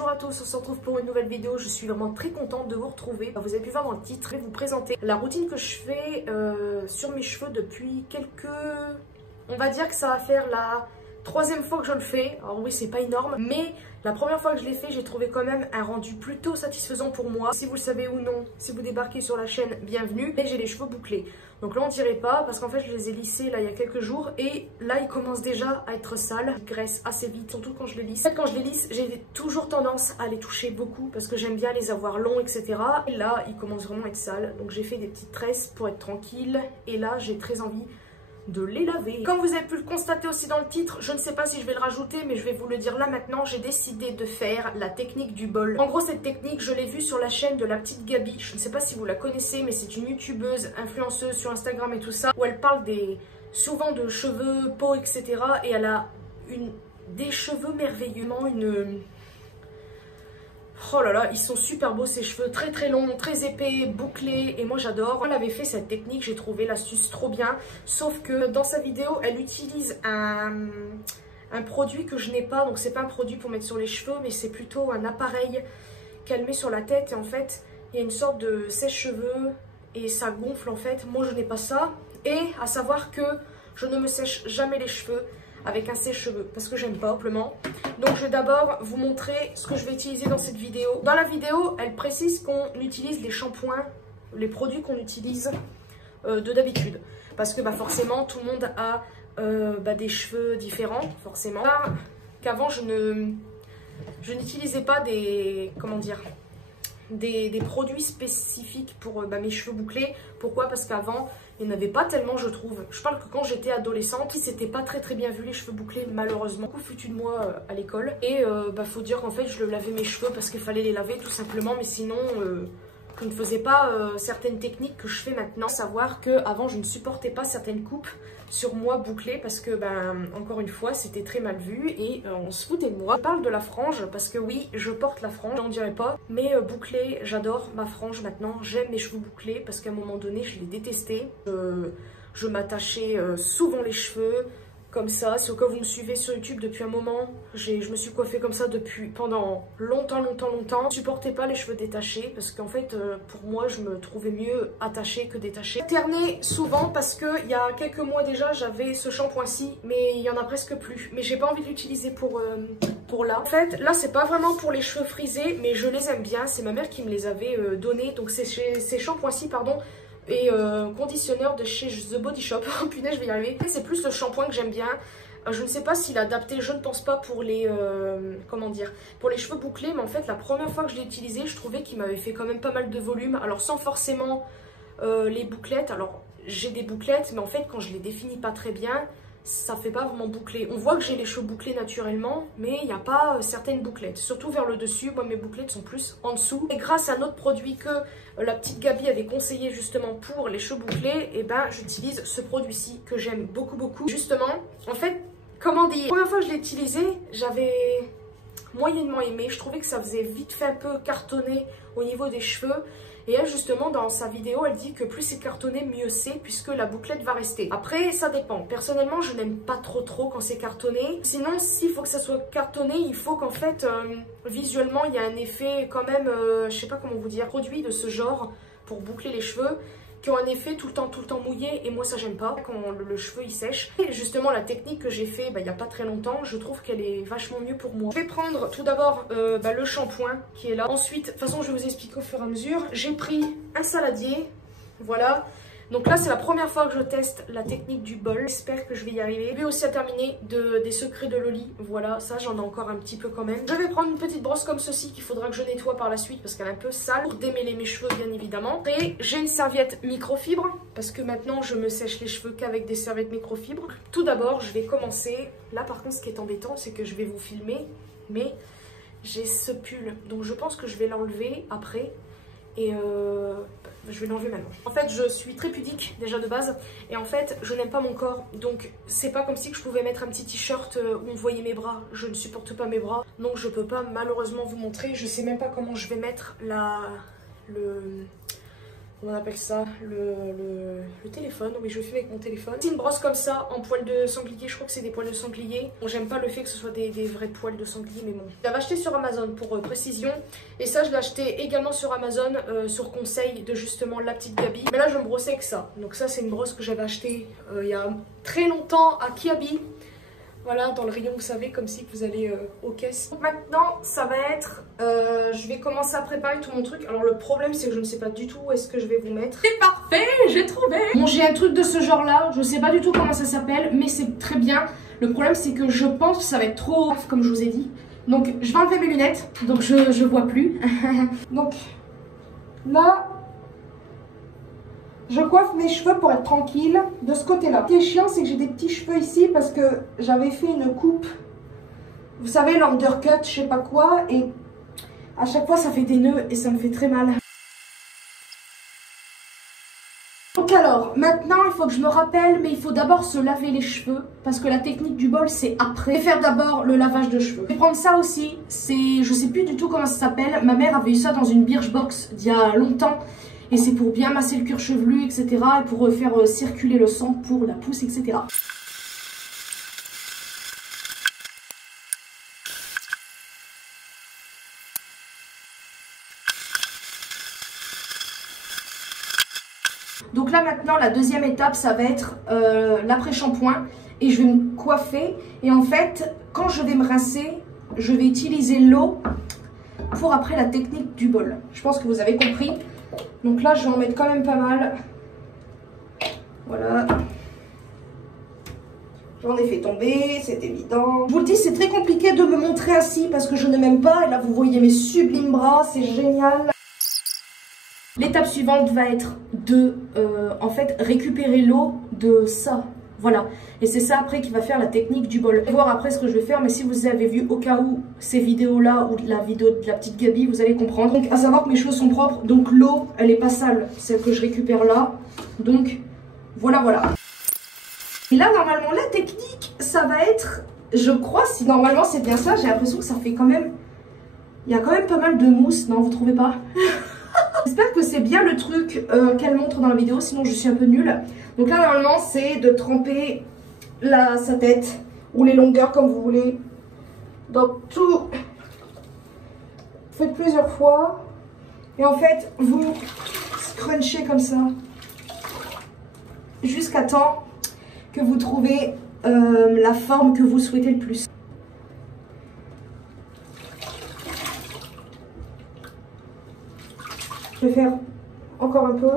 Bonjour à tous, on se retrouve pour une nouvelle vidéo. Je suis vraiment très contente de vous retrouver. Vous avez pu voir dans le titre, je vais vous présenter la routine que je fais sur mes cheveux depuis quelques... On va dire que ça va faire la troisième fois que je le fais. Alors oui, c'est pas énorme, mais la première fois que je l'ai fait, j'ai trouvé quand même un rendu plutôt satisfaisant pour moi. Si vous le savez ou non, si vous débarquez sur la chaîne, bienvenue. Et j'ai les cheveux bouclés. Donc là, on dirait pas parce qu'en fait, je les ai lissés là il y a quelques jours et là, ils commencent déjà à être sales. Ils graissent assez vite, surtout quand je les lisse. En fait, quand je les lisse, j'ai toujours tendance à les toucher beaucoup parce que j'aime bien les avoir longs, etc. Et là, ils commencent vraiment à être sales. Donc j'ai fait des petites tresses pour être tranquille. Et là, j'ai très envie de les laver. Comme vous avez pu le constater aussi dans le titre, je ne sais pas si je vais le rajouter, mais je vais vous le dire là maintenant, j'ai décidé de faire la technique du bol. En gros, cette technique, je l'ai vue sur la chaîne de la petite Gabi. Je ne sais pas si vous la connaissez, mais c'est une youtubeuse, influenceuse sur Instagram et tout ça, où elle parle souvent de cheveux, peau, etc. Et elle a des cheveux merveilleusement, oh là là, ils sont super beaux ces cheveux, très très longs, très épais, bouclés, et moi j'adore. Elle avait fait cette technique, j'ai trouvé l'astuce trop bien, sauf que dans sa vidéo, elle utilise un produit que je n'ai pas, donc c'est pas un produit pour mettre sur les cheveux, mais c'est plutôt un appareil qu'elle met sur la tête, et en fait, il y a une sorte de sèche-cheveux, et ça gonfle en fait. Moi je n'ai pas ça, et à savoir que je ne me sèche jamais les cheveux avec un sèche-cheveux parce que j'aime pas simplement. Donc je vais d'abord vous montrer ce que je vais utiliser dans cette vidéo. Dans la vidéo, elle précise qu'on utilise les shampoings, les produits qu'on utilise de d'habitude. Parce que forcément, tout le monde a des cheveux différents, forcément. Qu'avant, je n'utilisais pas des produits spécifiques pour mes cheveux bouclés. Pourquoi? Parce qu'avant, il n'y en avait pas tellement, je trouve. Je parle que quand j'étais adolescente, c'était pas très bien vu les cheveux bouclés, malheureusement. Beaucoup foutu de moi à l'école. Et faut dire qu'en fait, je lavais mes cheveux parce qu'il fallait les laver tout simplement. Mais sinon, je ne faisais pas certaines techniques que je fais maintenant. Savoir qu'avant, je ne supportais pas certaines coupes sur moi bouclées parce que, encore une fois, c'était très mal vu et on se foutait de moi. Je parle de la frange parce que oui, je porte la frange, j'en dirais pas. Mais bouclée, j'adore ma frange maintenant. J'aime mes cheveux bouclés parce qu'à un moment donné, je les détestais. Je m'attachais souvent les cheveux comme ça. Si au cas où vous me suivez sur YouTube depuis un moment, je me suis coiffée comme ça pendant longtemps. Je ne supportais pas les cheveux détachés parce qu'en fait, pour moi, je me trouvais mieux attachée que détachée. Alternée souvent parce qu'il y a quelques mois déjà, j'avais ce shampoing-ci, mais il y en a presque plus. Mais j'ai pas envie de l'utiliser pour là. En fait, là, c'est pas vraiment pour les cheveux frisés, mais je les aime bien. C'est ma mère qui me les avait donnés. Donc, c'est ces shampoings-ci, pardon. Et conditionneur de chez The Body Shop. Oh punaise, je vais y arriver. C'est plus le shampoing que j'aime bien. Je ne sais pas s'il est adapté, je ne pense pas pour les pour les cheveux bouclés, mais en fait la première fois que je l'ai utilisé, je trouvais qu'il m'avait fait quand même pas mal de volume. Alors sans forcément les bouclettes. Alors j'ai des bouclettes, mais en fait quand je les définis pas très bien, ça fait pas vraiment bouclé. On voit que j'ai les cheveux bouclés naturellement, mais il n'y a pas certaines bouclettes. Surtout vers le dessus, moi mes bouclettes sont plus en dessous. Et grâce à un autre produit que la petite Gabi avait conseillé justement pour les cheveux bouclés, et j'utilise ce produit-ci que j'aime beaucoup. Justement, en fait, comment dire, la première fois que je l'ai utilisé, j'avais moyennement aimé. Je trouvais que ça faisait vite fait un peu cartonné au niveau des cheveux. Et elle, justement, dans sa vidéo, elle dit que plus c'est cartonné, mieux c'est, puisque la bouclette va rester. Après, ça dépend. Personnellement, je n'aime pas trop quand c'est cartonné. Sinon, s'il faut que ça soit cartonné, il faut qu'en fait, visuellement, il y a un effet quand même, je sais pas comment vous dire, produit de ce genre pour boucler les cheveux, qui ont un effet tout le temps mouillé, et moi ça j'aime pas quand le cheveu il sèche. Et justement la technique que j'ai fait il y a pas très longtemps, je trouve qu'elle est vachement mieux pour moi. Je vais prendre tout d'abord le shampoing qui est là. Ensuite, de toute façon je vais vous expliquer au fur et à mesure. J'ai pris un saladier, voilà. Donc là c'est la première fois que je teste la technique du bol, j'espère que je vais y arriver. Je vais aussi à terminer des secrets de Loli, voilà, ça j'en ai encore un petit peu quand même. Je vais prendre une petite brosse comme ceci qu'il faudra que je nettoie par la suite parce qu'elle est un peu sale pour démêler mes cheveux bien évidemment. Et j'ai une serviette microfibre parce que maintenant je me sèche les cheveux qu'avec des serviettes microfibres. Tout d'abord je vais commencer, là par contre ce qui est embêtant c'est que je vais vous filmer, mais j'ai ce pull donc je pense que je vais l'enlever après. Et je vais l'enlever maintenant. En fait, je suis très pudique déjà de base. Et en fait, je n'aime pas mon corps. Donc, c'est pas comme si que je pouvais mettre un petit t-shirt où on voyait mes bras. Je ne supporte pas mes bras. Donc, je peux pas malheureusement vous montrer. Je sais même pas comment je vais mettre comment on appelle ça, le téléphone. Oui, je filme avec mon téléphone. C'est une brosse comme ça en poils de sanglier. Je crois que c'est des poils de sanglier. Bon, j'aime pas le fait que ce soit des vrais poils de sanglier, mais bon. Je l'avais acheté sur Amazon pour précision. Et ça, je l'ai acheté également sur Amazon sur conseil de justement la petite Gabi. Mais là, je me brossais avec ça. Donc ça, c'est une brosse que j'avais achetée il y a très longtemps à Kiabi. Voilà, dans le rayon, vous savez, comme si vous allez aux caisses. Donc maintenant, ça va être... je vais commencer à préparer tout mon truc. Alors le problème, c'est que je ne sais pas du tout où est-ce que je vais vous mettre. C'est parfait, j'ai trouvé. Bon, j'ai un truc de ce genre-là. Je ne sais pas du tout comment ça s'appelle, mais c'est très bien. Le problème, c'est que je pense que ça va être trop off, comme je vous ai dit. Donc, je vais enlever mes lunettes. Donc, je vois plus. Donc, là... je coiffe mes cheveux pour être tranquille de ce côté-là. Ce qui est chiant, c'est que j'ai des petits cheveux ici parce que j'avais fait une coupe. Vous savez, l'undercut, je sais pas quoi. Et à chaque fois, ça fait des nœuds et ça me fait très mal. Donc alors, maintenant, il faut que je me rappelle, mais il faut d'abord se laver les cheveux. Parce que la technique du bol, c'est après. Je vais faire d'abord le lavage de cheveux. Je vais prendre ça aussi. C'est, je sais plus du tout comment ça s'appelle. Ma mère avait eu ça dans une Birchbox d'il y a longtemps. Et c'est pour bien masser le cuir chevelu, etc. Et pour faire circuler le sang pour la pousse, etc. Donc là maintenant, la deuxième étape, ça va être l'après-shampoing. Et je vais me coiffer. Et en fait, quand je vais me rincer, je vais utiliser l'eau pour après la technique du bol. Je pense que vous avez compris. Donc là, je vais en mettre quand même pas mal. Voilà. J'en ai fait tomber, c'est évident. Je vous le dis, c'est très compliqué de me montrer ainsi parce que je ne m'aime pas. Et là, vous voyez mes sublimes bras, c'est génial. L'étape suivante va être de, en fait, récupérer l'eau de ça. Voilà. Et c'est ça après qui va faire la technique du bol. Je vais voir après ce que je vais faire, mais si vous avez vu au cas où ces vidéos-là ou la vidéo de la petite Gabi, vous allez comprendre. Donc à savoir que mes cheveux sont propres, donc l'eau, elle est pas sale, celle que je récupère là. Donc voilà, voilà. Et là, normalement, la technique, ça va être, je crois, si normalement c'est bien ça, j'ai l'impression que ça fait quand même, il y a quand même pas mal de mousse, non, vous trouvez pas? J'espère que c'est bien le truc qu'elle montre dans la vidéo, sinon je suis un peu nulle. Donc là, normalement, c'est de tremper sa tête, ou les longueurs comme vous voulez, dans tout. Faites plusieurs fois. Et en fait, vous scrunchez comme ça, jusqu'à temps que vous trouvez la forme que vous souhaitez le plus. Je vais faire encore un peu.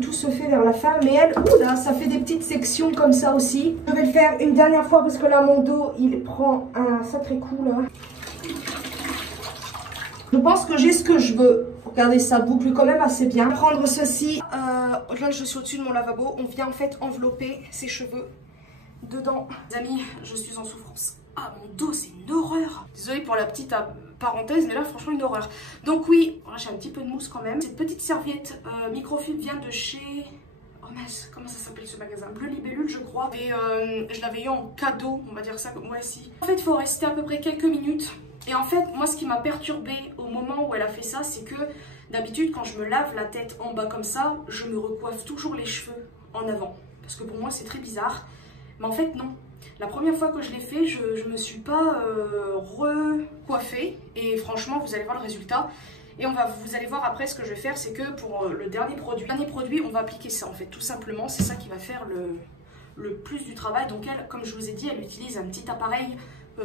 Tout se fait vers la fin, mais elle, oula, ça fait des petites sections comme ça aussi. Je vais le faire une dernière fois parce que là, mon dos, il prend un sacré coup là. Je pense que j'ai ce que je veux. Regardez, ça boucle quand même assez bien. Prendre ceci, là je suis au-dessus de mon lavabo. On vient en fait envelopper ses cheveux dedans. Les amis, je suis en souffrance. Ah, mon dos, c'est une horreur. Désolée pour la petite parenthèse, mais là, franchement, une horreur. Donc oui, j'ai un petit peu de mousse quand même. Cette petite serviette microfibre vient de chez... Oh mince, comment ça s'appelle ce magasin? Bleu Libellule, je crois. Et je l'avais eu en cadeau, on va dire ça comme moi ici. En fait, il faut rester à peu près quelques minutes. Et en fait, moi, ce qui m'a perturbée au moment où elle a fait ça, c'est que d'habitude, quand je me lave la tête en bas comme ça, je me recoiffe toujours les cheveux en avant. Parce que pour moi, c'est très bizarre. Mais en fait, non. La première fois que je l'ai fait, je me suis pas recoiffée. Et franchement, vous allez voir le résultat. Et vous allez voir après ce que je vais faire, c'est que pour le dernier produit, on va appliquer ça en fait, tout simplement. C'est ça qui va faire le plus du travail. Donc elle, comme je vous ai dit, elle utilise un petit appareil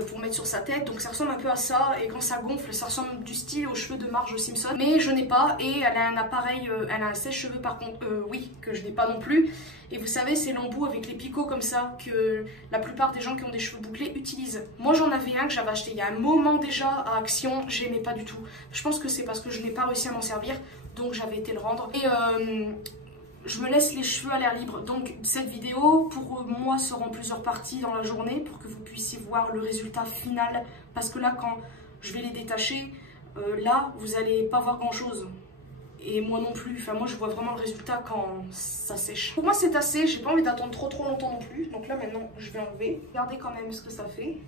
pour mettre sur sa tête, donc ça ressemble un peu à ça, et quand ça gonfle, ça ressemble du style aux cheveux de Marge Simpson, mais je n'ai pas, et elle a un appareil, elle a un sèche-cheveux par contre, oui, que je n'ai pas non plus, et vous savez, c'est l'embout avec les picots comme ça, que la plupart des gens qui ont des cheveux bouclés utilisent. Moi j'en avais un que j'avais acheté il y a un moment déjà à Action, j'aimais pas du tout, je pense que c'est parce que je n'ai pas réussi à m'en servir, donc j'avais été le rendre, et je me laisse les cheveux à l'air libre. Donc cette vidéo pour moi sera en plusieurs parties dans la journée pour que vous puissiez voir le résultat final. Parce que là quand je vais les détacher, là vous allez pas voir grand chose. Et moi non plus, enfin moi je vois vraiment le résultat quand ça sèche. Pour moi c'est assez, j'ai pas envie d'attendre trop longtemps non plus. Donc là maintenant je vais enlever. Regardez quand même ce que ça fait.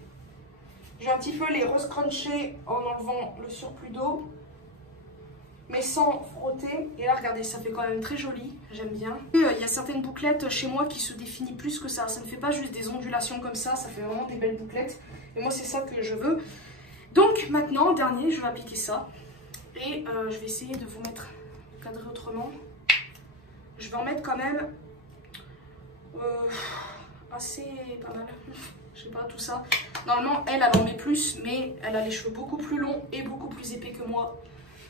Je vais un petit peu les rescruncher en enlevant le surplus d'eau, mais sans frotter. Et là, regardez, ça fait quand même très joli, j'aime bien. Il y a certaines bouclettes chez moi qui se définissent plus que ça. Ça ne fait pas juste des ondulations comme ça fait vraiment des belles bouclettes. Et moi, c'est ça que je veux. Donc maintenant, dernier, je vais appliquer ça. Et je vais essayer de vous mettre cadré autrement. Je vais en mettre quand même assez pas mal. Je sais pas, tout ça. Normalement, elle en met plus, mais elle a les cheveux beaucoup plus longs et beaucoup plus épais que moi.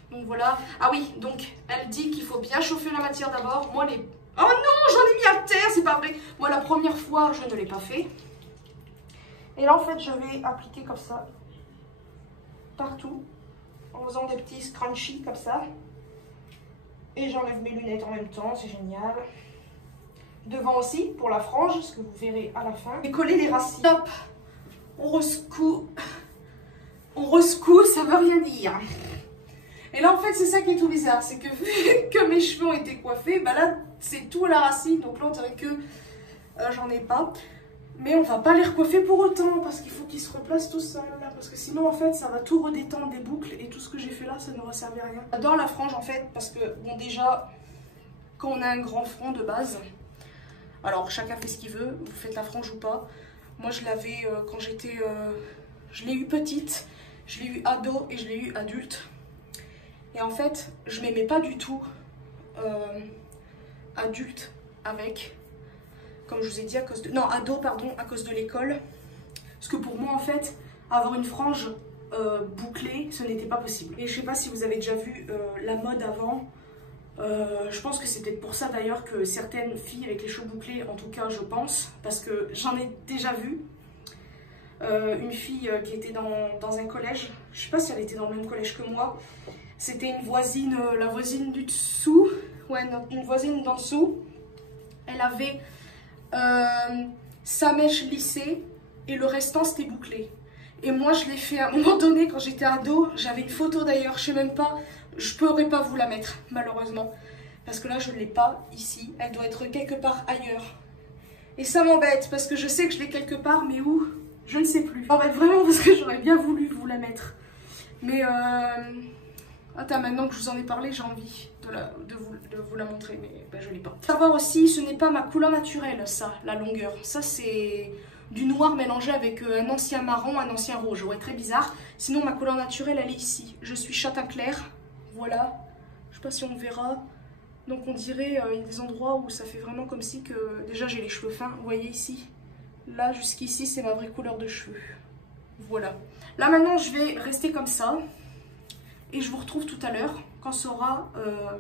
Donc voilà. Ah oui, donc elle dit qu'il faut bien chauffer la matière d'abord. Moi, les... Oh non, j'en ai mis à terre, c'est pas vrai. Moi, la première fois, je ne l'ai pas fait. Et là, en fait, je vais appliquer comme ça. Partout. En faisant des petits scrunchies comme ça. Et j'enlève mes lunettes en même temps, c'est génial. Devant aussi, pour la frange, ce que vous verrez à la fin. Et coller les racines. Hop, on rescoue. On rescoue, ça veut rien dire. Et là, en fait, c'est ça qui est tout bizarre. C'est que vu que mes cheveux ont été coiffés, bah là, c'est tout à la racine. Donc là, on dirait que j'en ai pas. Mais on va pas les recoiffer pour autant, parce qu'il faut qu'ils se replacent tout seuls. Parce que sinon, en fait, ça va tout redétendre des boucles. Et tout ce que j'ai fait là, ça n'aura servi à rien. J'adore la frange, en fait, parce que, bon, déjà, quand on a un grand front de base, alors chacun fait ce qu'il veut, vous faites la frange ou pas. Moi, je l'avais quand j'étais... je l'ai eu petite, je l'ai eu ado et je l'ai eu adulte. Et en fait, je m'aimais pas du tout adulte avec, comme je vous ai dit, à cause de... Non, ado, pardon, à cause de l'école. Parce que pour moi, en fait, avoir une frange bouclée, ce n'était pas possible. Et je sais pas si vous avez déjà vu la mode avant. Je pense que c'est peut-être pour ça d'ailleurs que certaines filles avec les cheveux bouclés, en tout cas je pense, parce que j'en ai déjà vu une fille qui était dans un collège, je sais pas si elle était dans le même collège que moi, c'était une voisine, la voisine du dessous, ouais, une voisine d'en dessous, elle avait sa mèche lissée et le restant c'était bouclé. Et moi je l'ai fait à un moment donné quand j'étais ado, j'avais une photo d'ailleurs, je sais même pas, je pourrais pas vous la mettre malheureusement. Parce que là je ne l'ai pas ici, elle doit être quelque part ailleurs. Et ça m'embête parce que je sais que je l'ai quelque part, mais où? Je ne sais plus. Ça m'embête vraiment parce que j'aurais bien voulu vous la mettre. Mais attends, maintenant que je vous en ai parlé, j'ai envie de vous la montrer, mais ben, je ne l'ai pas. Savoir aussi, ce n'est pas ma couleur naturelle ça, la longueur. Ça c'est... du noir mélangé avec un ancien marron, un ancien rouge. Ouais, très bizarre. Sinon, ma couleur naturelle, elle est ici. Je suis châtain clair. Voilà. Je sais pas si on verra. Donc, on dirait, il y a des endroits où ça fait vraiment comme si que... Déjà, j'ai les cheveux fins. Vous voyez ici. Là, jusqu'ici, c'est ma vraie couleur de cheveux. Voilà. Là, maintenant, je vais rester comme ça. Et je vous retrouve tout à l'heure quand ça aura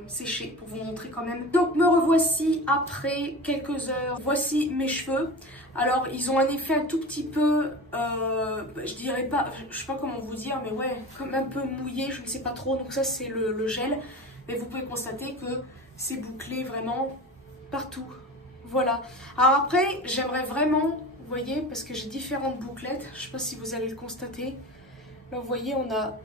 séché pour vous montrer quand même. Donc, me revoici après quelques heures. Voici mes cheveux. Alors, ils ont un effet un tout petit peu, je dirais pas, je sais pas comment vous dire, mais ouais, comme un peu mouillé, je ne sais pas trop. Donc ça, c'est le gel. Mais vous pouvez constater que c'est bouclé vraiment partout. Voilà. Alors après, j'aimerais vraiment, vous voyez, parce que j'ai différentes bouclettes. Je sais pas si vous allez le constater. Là, vous voyez, on a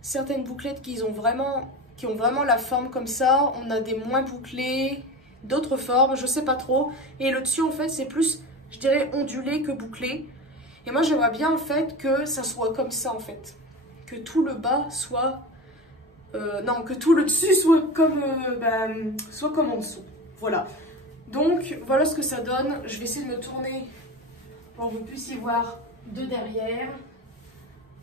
certaines bouclettes qui ont vraiment la forme comme ça. On a des moins bouclées, d'autres formes, je sais pas trop. Et le dessus, en fait, c'est plus... je dirais ondulé que bouclé. Et moi j'aimerais bien en fait que ça soit comme ça en fait. Que tout le bas soit... non, que tout le dessus soit comme en dessous. Voilà. Donc voilà ce que ça donne. Je vais essayer de me tourner pour que vous puissiez voir de derrière.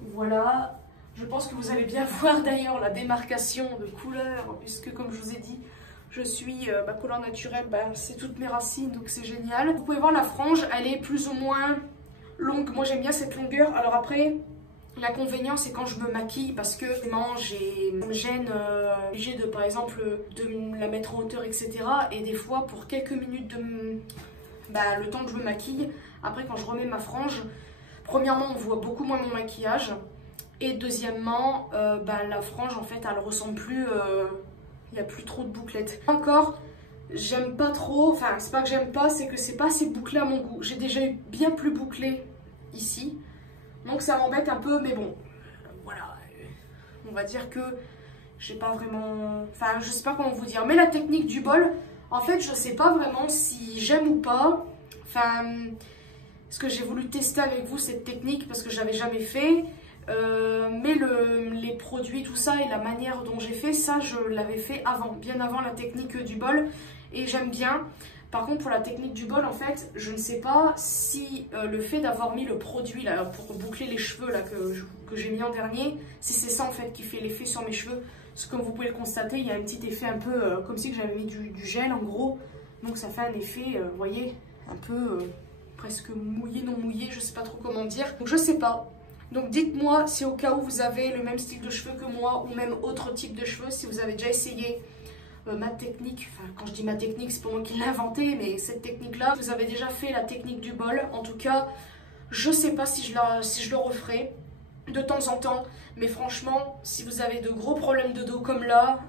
Voilà. Je pense que vous allez bien voir d'ailleurs la démarcation de couleur. Puisque comme je vous ai dit... je suis, ma couleur naturelle, c'est toutes mes racines, donc c'est génial. Vous pouvez voir la frange, elle est plus ou moins longue. Moi j'aime bien cette longueur. Alors après, l'inconvénient c'est quand je me maquille parce que vraiment ça me gêne obligé de, par exemple, de la mettre en hauteur, etc. Et des fois, pour quelques minutes le temps que je me maquille, après quand je remets ma frange, premièrement on voit beaucoup moins mon maquillage. Et deuxièmement, la frange en fait elle ressemble plus... il n'y a plus trop de bouclettes. Encore, j'aime pas trop, enfin c'est pas que j'aime pas, c'est que c'est pas assez bouclé à mon goût. J'ai déjà eu bien plus bouclé ici, donc ça m'embête un peu, mais bon, voilà. On va dire que j'ai pas vraiment, enfin je sais pas comment vous dire, mais la technique du bol, en fait je sais pas vraiment si j'aime ou pas. Enfin, parce que j'ai voulu tester avec vous cette technique parce que j'avais jamais fait. Mais les produits, tout ça et la manière dont j'ai fait, ça je l'avais fait avant, bien avant la technique du bol et j'aime bien. Par contre pour la technique du bol en fait, je ne sais pas si le fait d'avoir mis le produit là pour boucler les cheveux là que j'ai mis en dernier, si c'est ça en fait qui fait l'effet sur mes cheveux. Parce que comme vous pouvez le constater, il y a un petit effet un peu comme si j'avais mis du gel en gros. Donc ça fait un effet, vous voyez, un peu presque mouillé, non mouillé, je sais pas trop comment dire. Donc je sais pas. Donc dites-moi si au cas où vous avez le même style de cheveux que moi ou même autre type de cheveux, si vous avez déjà essayé ma technique. Enfin quand je dis ma technique, c'est pas moi qui l'ai inventée, mais cette technique-là, vous avez déjà fait la technique du bol. En tout cas, je sais pas si je le referai de temps en temps, mais franchement si vous avez de gros problèmes de dos comme là,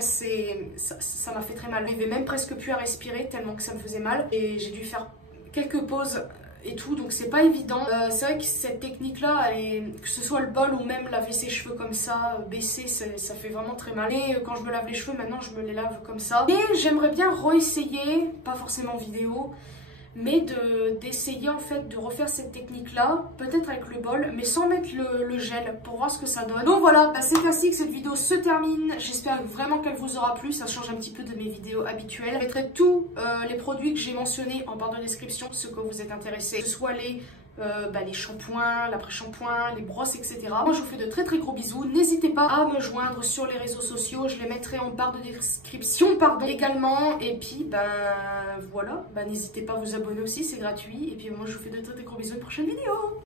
ça m'a fait très mal. J'arrivais même presque plus à respirer tellement que ça me faisait mal et j'ai dû faire quelques pauses et tout, donc c'est pas évident. C'est vrai que cette technique là, que ce soit le bol ou même laver ses cheveux comme ça, baisser, ça fait vraiment très mal. Et quand je me lave les cheveux maintenant, je me les lave comme ça. Et j'aimerais bien réessayer, pas forcément en vidéo, mais d'essayer en fait de refaire cette technique là, peut-être avec le bol, mais sans mettre le gel, pour voir ce que ça donne. Donc voilà, c'est classique, cette vidéo se termine. J'espère vraiment qu'elle vous aura plu, ça change un petit peu de mes vidéos habituelles. Je mettrai tous les produits que j'ai mentionnés en barre de description, ceux que vous êtes intéressés, que ce soit les shampoings, l'après-shampoing, les brosses, etc. Moi je vous fais de très très gros bisous. N'hésitez pas à me joindre sur les réseaux sociaux, je les mettrai en barre de description également. Et puis voilà, n'hésitez pas à vous abonner aussi, c'est gratuit. Et puis moi je vous fais de très très gros bisous, une prochaine vidéo.